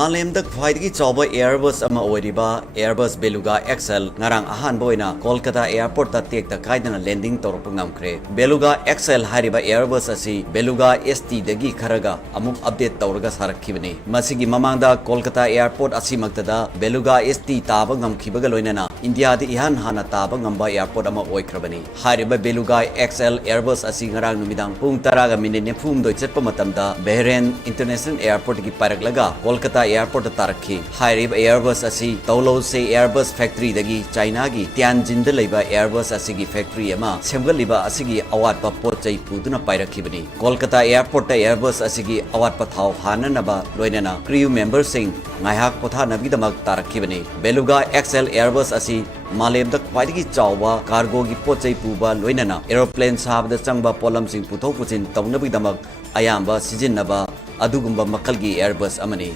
Malemda khwaidagi chawba Airbus ama oiriba Airbus Beluga XL ngarang ahan boina Kolkata airport ta tek ta kaidana landing torpa ngamkre Beluga XL hariba Airbus asi Beluga ST dagi kharaga amuk update tawraga sarakhibani masigi mamangda Kolkata airport asimaktada Beluga ST taba ngamkhibaga loinana India di ihan hana taba ngamba airport ama oikrabani hariba Beluga XL Airbus asi ngarang numidang pung taraga minute nefum doi chetpa matamda Bahrain International Airport gi paraglaga Kolkata airport tarakhi Hairib Airbus asi Tolo se Airbus factory dagi China gi Tianjin da leiba Airbus asi gi factory ama semgaliba asi gi awat pa pochai puduna pairakhibani Kolkata airport ta Airbus asi gi awat pa thau hananaba loinana crew member sing ngaihak potha nabidamak tarakhibani Beluga XL Airbus asi Malemda khwaidagi chawba cargo gi pochai puba loinana aeroplane sabda changba polam sing puthok puchin tawnabidamak ayamba sijinnaba adugumba makalgi Airbus amani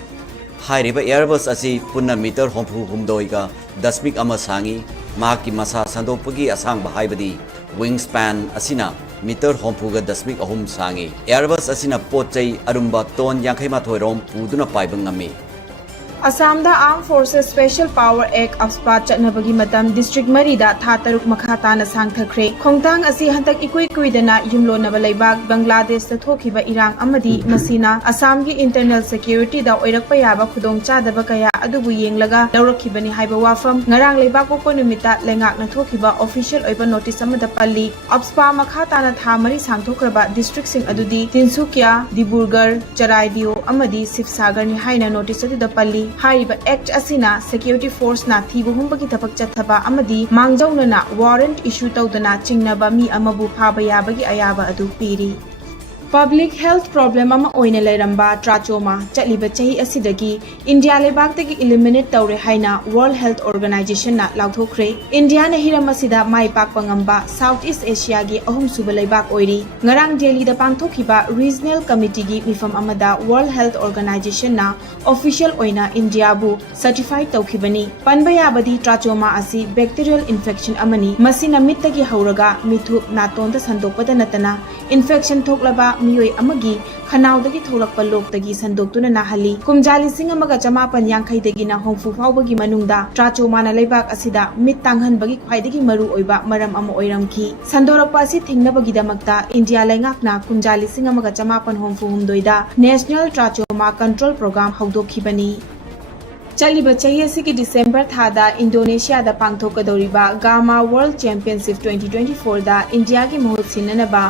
Hairiba Airbus asi punna meter hompu humdoiga dasmik ama sangi maki masa sandopagi asang bahaibadi wingspan asina meter hompuga dasmik ahum sangi Airbus asina pochai arumba ton yankaima thoirom puduna paibangami Assamda Armed Forces Special Power Act AFSPA chatnabagi matam district marida tha taruk makha tana sangthakre khongtang asi hantak ikui kuidana yumlonaba leibak Bangladesh ta thokiba irang amadi masina Assam gi internal security da oirakpa yaba khudong chadaba kaya adubu yenglaga lawrakhibani haiba wafam ngarang leibak ko numita lengak na thokiba official oiba notice amada palli AFSPA makha tana tha mari sangthokraba district sing adudi Tinsukia Diburgarh Charaidio amadi Sivsagar ni haina notice adu da palli Hariba Act asina security force na thibuhumbagi thapak chathaba amadi mangjaunana warrant issue tawdana chingnaba mi amabu phaba yabagi ayaba adu piri Public health problem ama oina leiramba trachoma chatliba chahi asidagi India lebak tagi eliminate tawre haina World Health Organization na lauthokre India na hiram asida mai pakpa ngamba Southeast Asia gi ahum suba lebak oiri ngarang Delhi da pangthokiba regional committee gi mifam amada World Health Organization na official oina India bu certified tawkhibani panba yabadi trachoma asi bacterial infection amani masina mittagi hauraga mithu naton da sandokpada natana infection thoklaba miyoi amagi khanaudagi tholakpa loktagi sandoktuna nahali kumjali singa maga chamapan yankhai dagi na hongfu faubagi manungda trachoma na leibak asida mit tanghan bagi khwaidagi maru oiba maram ama oiramki sandorakpa asi thingnabagi damakta India laingakna kumjali singa maga chamapan hongfu humdoida National Trachoma Control Program haudokhibani Chaliba chahi asigi December thada Indonesia da pangthokadoriba Gamma World Championship 2024 da India gi mahut sinanaba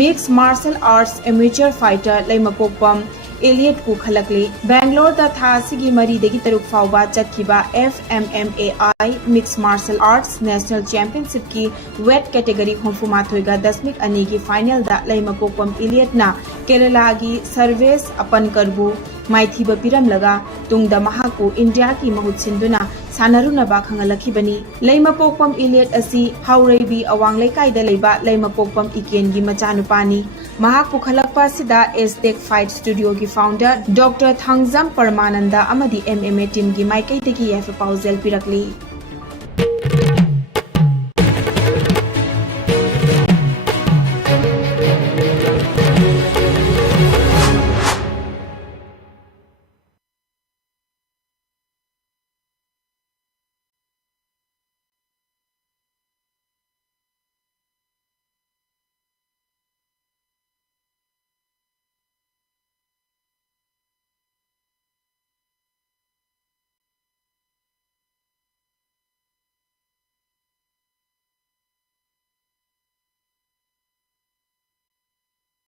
Mixed Martial Arts Amateur Fighter Laimapokpam Elliot ku khalakle Bangalore da tha sigi mari degi taruk fawba chatkiba FMMAI Mixed Martial Arts National Championship ki wet category homfuma thoiga dasmik ani ki final da Laimapokpam Elliot na Kerala gi Service Apan Karbu Maithiba Piram laga tungda mahaku India ki mahut sinduna sanarunaba khangalakibani Laimapokpam Elliot asi Haureibi awang lekai da leiba Laimapokpam Iken gi machanupani mahaku khalakpa sida Aztec Fight Studio gi founder Dr. Thangjam Paramananda amadi MMA team gi maikai tegi yafa pausel pirakli